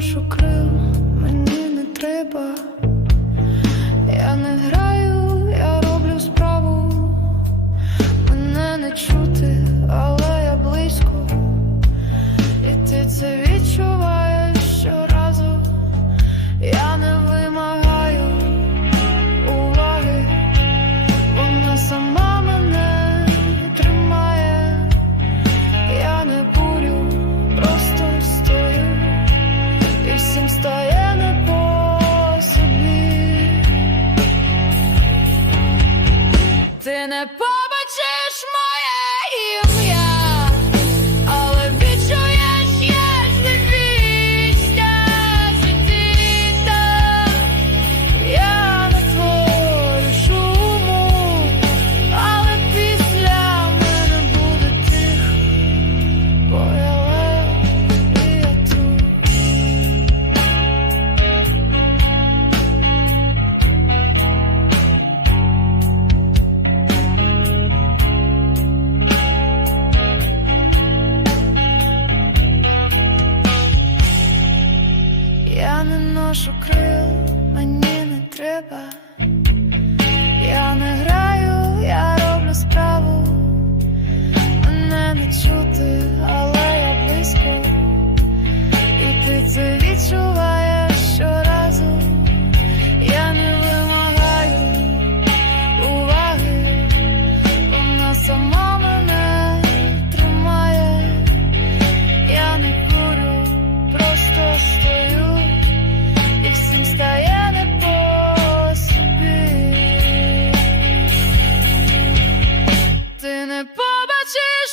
ношу крил, мені не треба, я не граю, я роблю справу, мене не чути, але. Ти не побачиш моє. Я не ношу крил, мені не треба. ти не побачиш.